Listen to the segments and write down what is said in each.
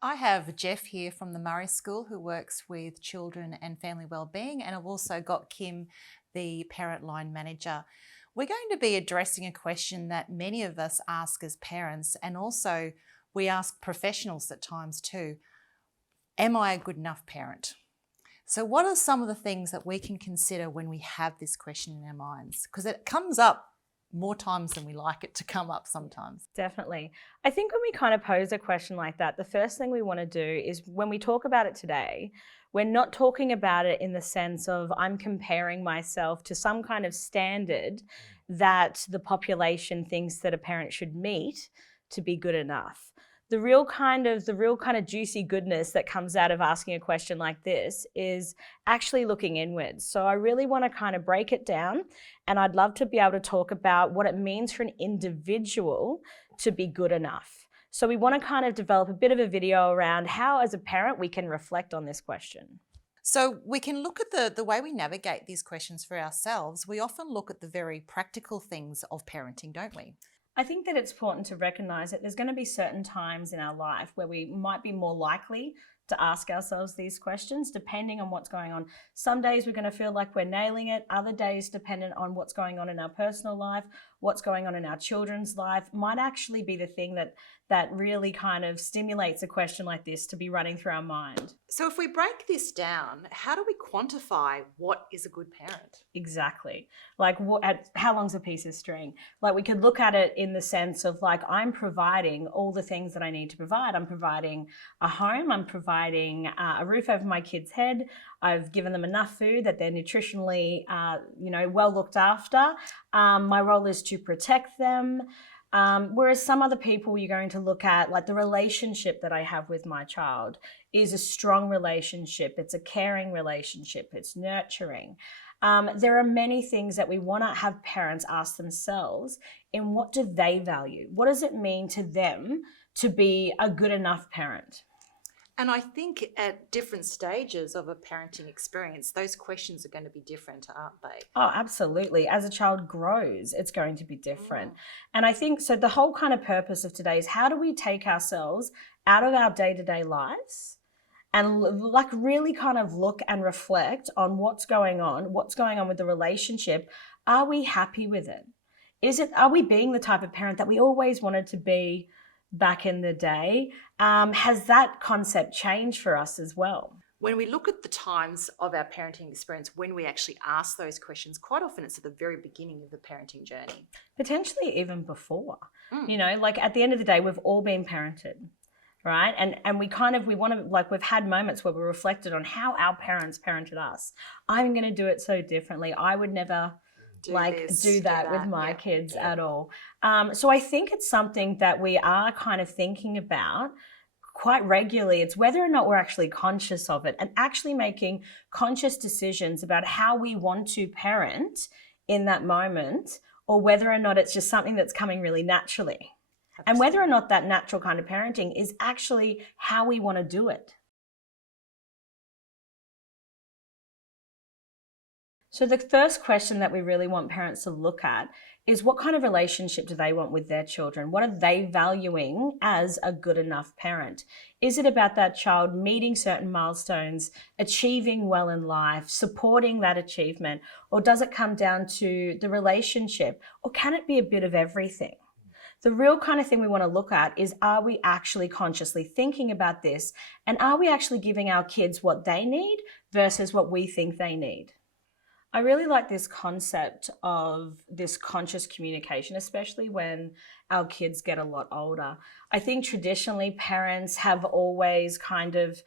I have Jeff here from the Murri School who works with children and family wellbeing, and I've also got Kim, the Parentline manager. We're going to be addressing a question that many of us ask as parents, and also we ask professionals at times too. Am I a good enough parent? So what are some of the things that we can consider when we have this question in our minds? Because it comes up more times than we like it to come up sometimes. Definitely. I think when we kind of pose a question like that, the first thing we want to do is when we talk about it today, we're not talking about it in the sense of I'm comparing myself to some kind of standard that the population thinks that a parent should meet to be good enough. The real kind of juicy goodness that comes out of asking a question like this is actually looking inwards. So I really want to kind of break it down, and I'd love to be able to talk about what it means for an individual to be good enough. So we want to kind of develop a bit of a video around how as a parent we can reflect on this question. So we can look at the way we navigate these questions for ourselves. We often look at the very practical things of parenting, don't we? I think that it's important to recognise that there's going to be certain times in our life where we might be more likely to ask ourselves these questions depending on what's going on. Some days we're going to feel like we're nailing it. Other days, dependent on what's going on in our personal life, what's going on in our children's life, might actually be the thing that really kind of stimulates a question like this to be running through our mind. So if we break this down, how do we quantify what is a good parent? Exactly. Like how long's a piece of string? Like we could look at it in the sense of like I'm providing all the things that I need to provide. I'm providing a home. I'm providing a roof over my kid's head. I've given them enough food that they're nutritionally, well looked after. My role is to protect them. Whereas some other people you're going to look at, like the relationship that I have with my child is a strong relationship. It's a caring relationship. It's nurturing. There are many things that we want to have parents ask themselves in what do they value? What does it mean to them to be a good enough parent? And I think at different stages of a parenting experience, those questions are going to be different, aren't they? Oh, absolutely. As a child grows, it's going to be different. And I think, so the whole kind of purpose of today is how do we take ourselves out of our day-to-day lives and like really kind of look and reflect on what's going on with the relationship. Are we happy with it? Are we being the type of parent that we always wanted to be back in the day? Has that concept changed for us as well? When we look at the times of our parenting experience, when we actually ask those questions, quite often it's at the very beginning of the parenting journey. Potentially even before. Like at the end of the day, we've all been parented, right? And we want to, like, we've had moments where we reflected on how our parents parented us. I'm going to do it so differently. I would never do that with my kids at all. So I think it's something that we are kind of thinking about quite regularly. It's whether or not we're actually conscious of it and actually making conscious decisions about how we want to parent in that moment, or whether or not it's just something that's coming really naturally. Absolutely. And whether or not that natural kind of parenting is actually how we want to do it. So the first question that we really want parents to look at is what kind of relationship do they want with their children? What are they valuing as a good enough parent? Is it about that child meeting certain milestones, achieving well in life, supporting that achievement? Or does it come down to the relationship? Or can it be a bit of everything? The real kind of thing we want to look at is, are we actually consciously thinking about this? And are we actually giving our kids what they need versus what we think they need? I really like this concept of this conscious communication, especially when our kids get a lot older. I think traditionally parents have always kind of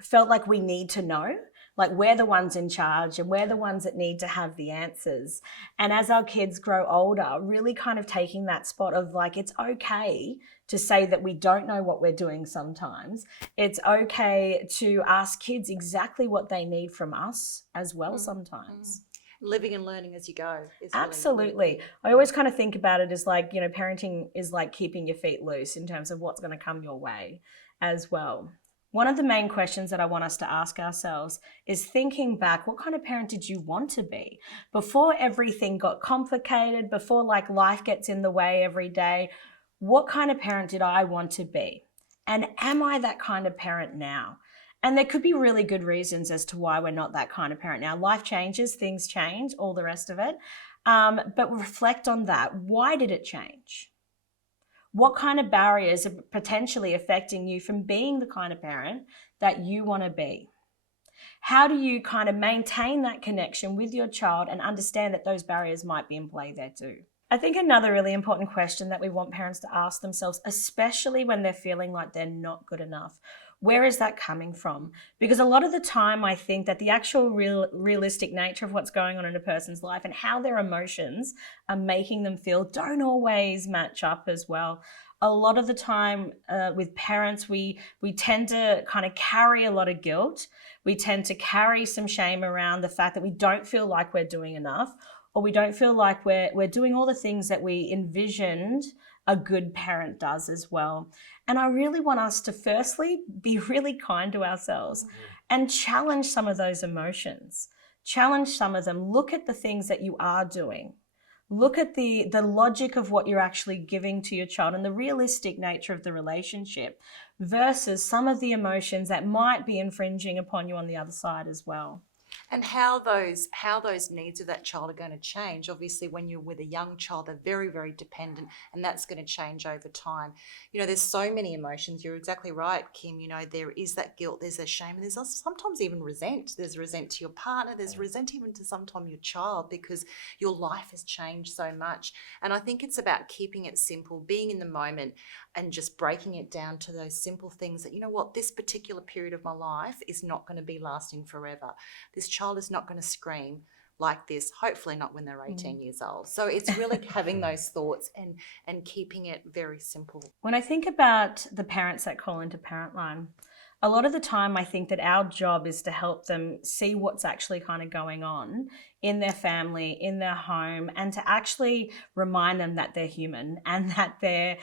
felt like we need to know, like we're the ones in charge and we're the ones that need to have the answers. And as our kids grow older, really kind of taking that spot of like, it's okay to say that we don't know what we're doing sometimes. It's okay to ask kids exactly what they need from us as well sometimes. Living and learning as you go. Absolutely. Really, I always kind of think about it as like, parenting is like keeping your feet loose in terms of what's going to come your way as well. One of the main questions that I want us to ask ourselves is, thinking back, what kind of parent did you want to be? Before everything got complicated, before like life gets in the way every day, what kind of parent did I want to be? And am I that kind of parent now? And there could be really good reasons as to why we're not that kind of parent now. Life changes, things change, all the rest of it. But reflect on that. Why did it change? What kind of barriers are potentially affecting you from being the kind of parent that you want to be? How do you kind of maintain that connection with your child and understand that those barriers might be in play there too? I think another really important question that we want parents to ask themselves, especially when they're feeling like they're not good enough, where is that coming from? Because a lot of the time I think that the actual realistic nature of what's going on in a person's life and how their emotions are making them feel don't always match up as well. A lot of the time with parents, we tend to kind of carry a lot of guilt. We tend to carry some shame around the fact that we don't feel like we're doing enough, or we don't feel like we're doing all the things that we envisioned a good parent does as well. And I really want us to firstly be really kind to ourselves and challenge some of those emotions. Challenge some of them. Look at the things that you are doing. Look at the logic of what you're actually giving to your child and the realistic nature of the relationship versus some of the emotions that might be infringing upon you on the other side as well. And how those needs of that child are going to change. Obviously, when you're with a young child, they're very, very dependent, and that's going to change over time. There's so many emotions. You're exactly right, Kim. There is that guilt, there's that shame, and there's sometimes even resent. There's resent to your partner, there's resent even to sometimes your child, because your life has changed so much. And I think it's about keeping it simple, being in the moment, and just breaking it down to those simple things that, this particular period of my life is not going to be lasting forever. This child is not going to scream like this, hopefully not when they're 18 years old. So it's really having those thoughts and keeping it very simple. When I think about the parents that call into Parentline, a lot of the time I think that our job is to help them see what's actually kind of going on in their family, in their home, and to actually remind them that they're human and that they're,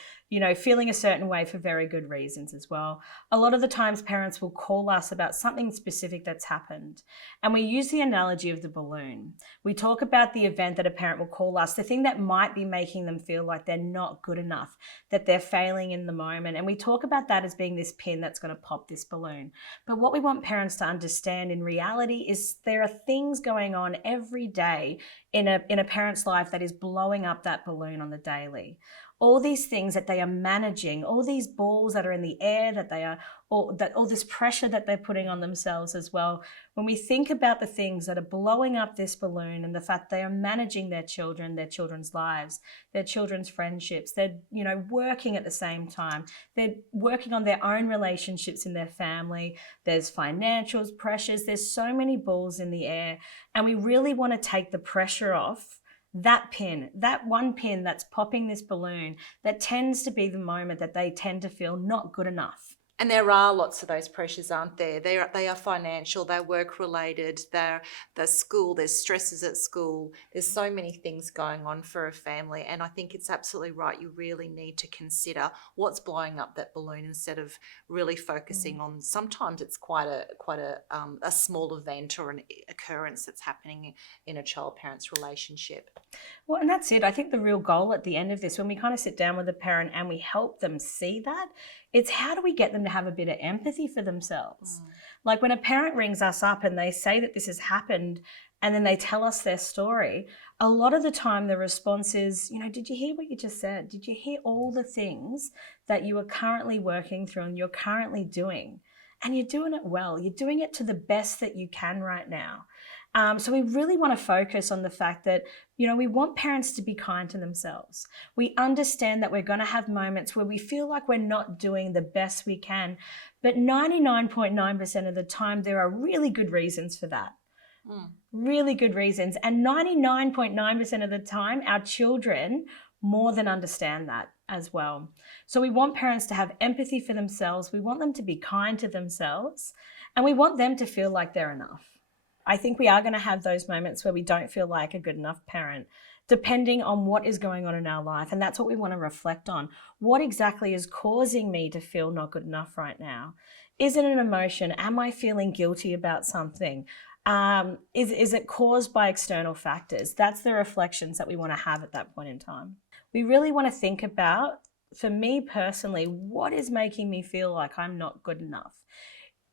feeling a certain way for very good reasons as well. A lot of the times parents will call us about something specific that's happened, and we use the analogy of the balloon. We talk about the event that a parent will call us, the thing that might be making them feel like they're not good enough, that they're failing in the moment, and we talk about that as being this pin that's going to pop this balloon. But what we want parents to understand in reality is there are things going on every day in a parent's life that is blowing up that balloon on the daily. All these things that they are managing, all these balls that are in the air that they are, all this pressure that they're putting on themselves as well. When we think about the things that are blowing up this balloon and the fact they are managing their children, their children's lives, their children's friendships, they're, working at the same time. They're working on their own relationships in their family. There's financials, pressures. There's so many balls in the air. And we really want to take the pressure off that pin, that one pin that's popping this balloon, that tends to be the moment that they tend to feel not good enough. And there are lots of those pressures, aren't there? They are financial, they're work-related, they're school, there's stresses at school. There's so many things going on for a family, and I think it's absolutely right. You really need to consider what's blowing up that balloon instead of really focusing on, sometimes it's quite a small event or an occurrence that's happening in a child-parent's relationship. Well, and that's it. I think the real goal at the end of this, when we kind of sit down with a parent and we help them see that, it's how do we get them to have a bit of empathy for themselves? Like when a parent rings us up and they say that this has happened and then they tell us their story, a lot of the time the response is, did you hear what you just said? Did you hear all the things that you are currently working through and you're currently doing? And you're doing it well. You're doing it to the best that you can right now. So we really want to focus on the fact that, we want parents to be kind to themselves. We understand that we're going to have moments where we feel like we're not doing the best we can, but 99.9% of the time, there are really good reasons for that. Really good reasons. And 99.9% of the time, our children more than understand that as well. So we want parents to have empathy for themselves. We want them to be kind to themselves, and we want them to feel like they're enough. I think we are going to have those moments where we don't feel like a good enough parent, depending on what is going on in our life. And that's what we want to reflect on. What exactly is causing me to feel not good enough right now? Is it an emotion? Am I feeling guilty about something? Is it caused by external factors? That's the reflections that we want to have at that point in time. We really want to think about, for me personally, what is making me feel like I'm not good enough?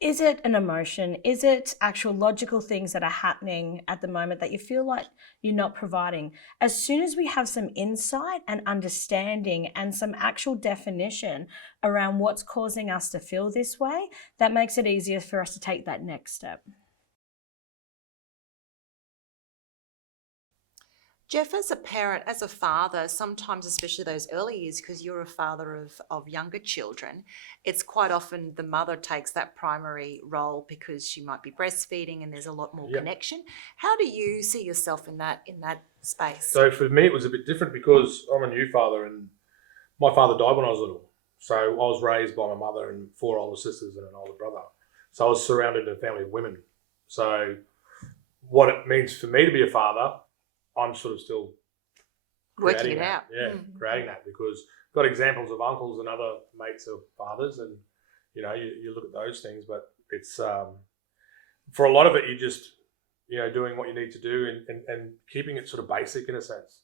Is it an emotion? Is it actual logical things that are happening at the moment that you feel like you're not providing? As soon as we have some insight and understanding and some actual definition around what's causing us to feel this way, that makes it easier for us to take that next step. Jeff, as a parent, as a father, sometimes, especially those early years, because you're a father of younger children, it's quite often the mother takes that primary role because she might be breastfeeding and there's a lot more connection. How do you see yourself in that space? So for me, it was a bit different because I'm a new father and my father died when I was little. So I was raised by my mother and 4 older sisters and an older brother. So I was surrounded in a family of women. So what it means for me to be a father, I'm sort of still working it out. Yeah, creating that, because I've got examples of uncles and other mates of fathers, and you look at those things, but it's for a lot of it, you just doing what you need to do and keeping it sort of basic in a sense,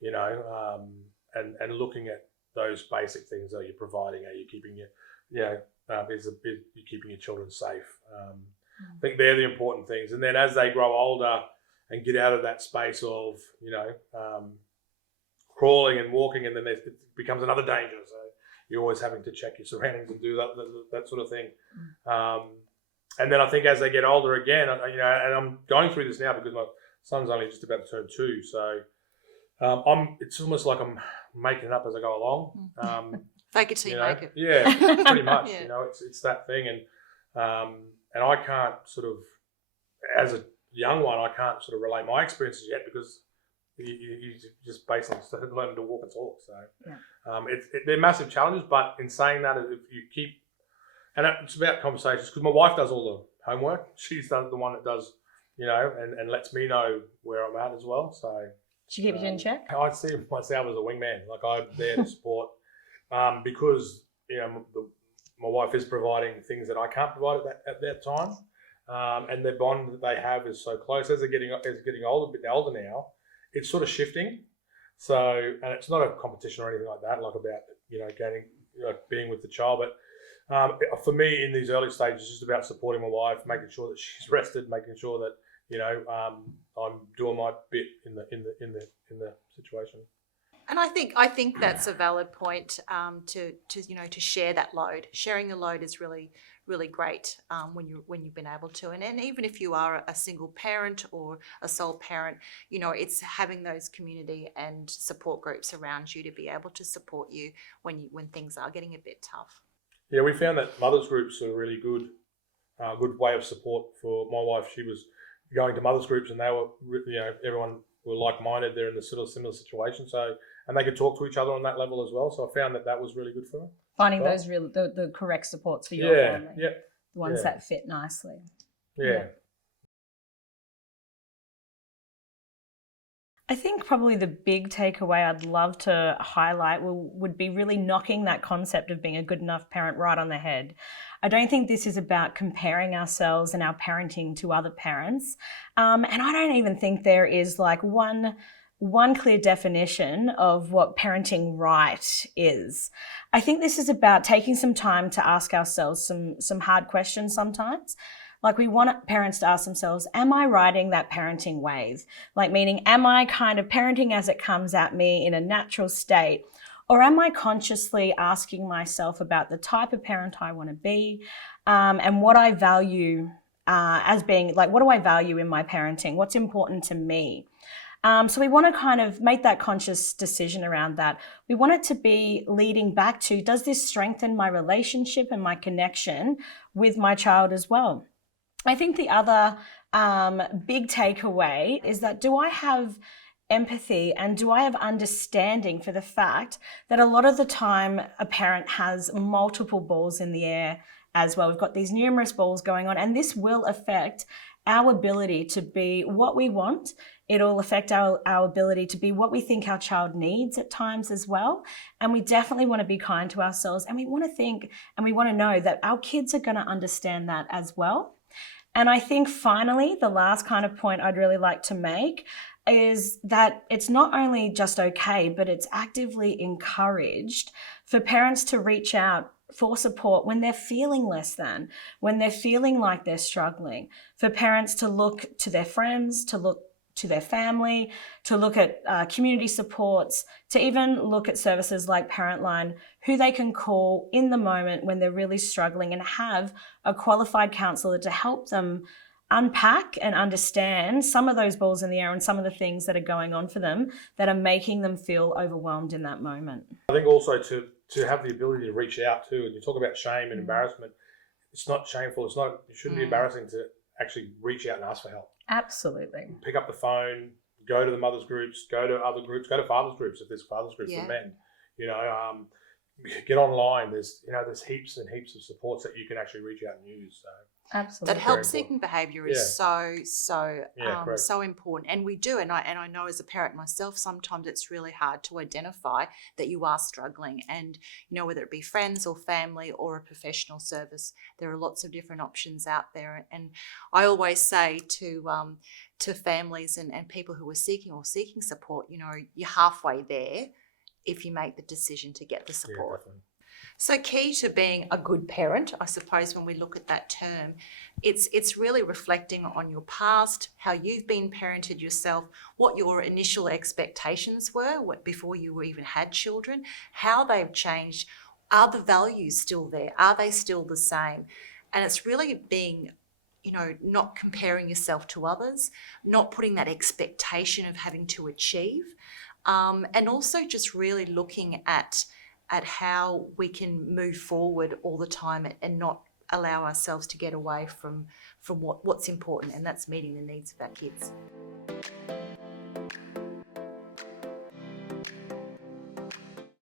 and looking at those basic things that you're providing. Are you keeping you're keeping your children safe? I think they're the important things, and then as they grow older and get out of that space of, crawling and walking, and then it becomes another danger. So you're always having to check your surroundings and do that sort of thing. And then I think as they get older again, and I'm going through this now because my son's only just about to turn 2. So it's almost like I'm making it up as I go along. Fake it till you make it. Yeah, pretty much. Yeah. It's that thing. And I can't sort of, as a young one, I can't sort of relate my experiences yet because you just basically learning to walk and talk. So they're massive challenges, but in saying that, if you keep, and it's about conversations, because my wife does all the homework. She's the one that does, and lets me know where I'm at as well. So she keeps you in check? I see myself as a wingman. Like, I'm there to support because, my wife is providing things that I can't provide at that time. And the bond that they have is so close. As they're getting older, a bit older now, it's sort of shifting. So, and it's not a competition or anything like that, like about gaining, being with the child. But for me, in these early stages, it's just about supporting my wife, making sure that she's rested, making sure that I'm doing my bit in the situation. And I think that's a valid point to share that load. Sharing the load is really, really great when you've been able to. And even if you are a single parent or a sole parent, it's having those community and support groups around you to be able to support you when things are getting a bit tough. Yeah, we found that mothers groups are a really good way of support for my wife. She was going to mothers groups and they were, everyone were like-minded. They're in the sort of similar situation. So, and they could talk to each other on that level as well. So I found that was really good for her. Finding those the correct supports for your family. Yeah. The ones that fit nicely. Yeah. I think probably the big takeaway I'd love to highlight would be really knocking that concept of being a good enough parent right on the head. I don't think this is about comparing ourselves and our parenting to other parents. And I don't even think there is like one clear definition of what parenting right is. I think this is about taking some time to ask ourselves some hard questions sometimes. Like, we want parents to ask themselves, am I riding that parenting wave? Like, meaning, am I kind of parenting as it comes at me in a natural state? Or am I consciously asking myself about the type of parent I want to be and what I value as being, like, what do I value in my parenting? What's important to me? So we want to kind of make that conscious decision around that. We want it to be leading back to, does this strengthen my relationship and my connection with my child as well? I think the other big takeaway is that, do I have empathy and do I have understanding for the fact that a lot of the time a parent has multiple balls in the air as well? We've got these numerous balls going on, and this will affect our ability to be what we want. It'll affect our ability to be what we think our child needs at times as well. And we definitely want to be kind to ourselves, and we want to think and we want to know that our kids are going to understand that as well. And I think finally, the last kind of point I'd really like to make is that it's not only just okay, but it's actively encouraged for parents to reach out for support when they're feeling less than, when they're feeling like they're struggling, for parents to look to their friends, to look to their family, to look at community supports, to even look at services like Parentline, who they can call in the moment when they're really struggling, and have a qualified counsellor to help them unpack and understand some of those balls in the air and some of the things that are going on for them that are making them feel overwhelmed in that moment. I think also to have the ability to reach out too, and you talk about shame and embarrassment, it's not shameful, it shouldn't be embarrassing to actually reach out and ask for help. Absolutely. Pick up the phone, go to the mothers groups, go to other groups, go to fathers groups if there's fathers groups for men. Get online. There's heaps and heaps of supports that you can actually reach out and use. So absolutely, that help-seeking behaviour is so important, and we do. And I know as a parent myself, sometimes it's really hard to identify that you are struggling, and whether it be friends or family or a professional service, there are lots of different options out there. And I always say to families and people who are seeking support, you're halfway there if you make the decision to get the support. Yeah, so key to being a good parent, I suppose, when we look at that term, it's really reflecting on your past, how you've been parented yourself, what your initial expectations were before you even had children, how they've changed. Are the values still there? Are they still the same? And it's really being not comparing yourself to others, not putting that expectation of having to achieve, and also just really looking at how we can move forward all the time and not allow ourselves to get away from what's important, and that's meeting the needs of our kids.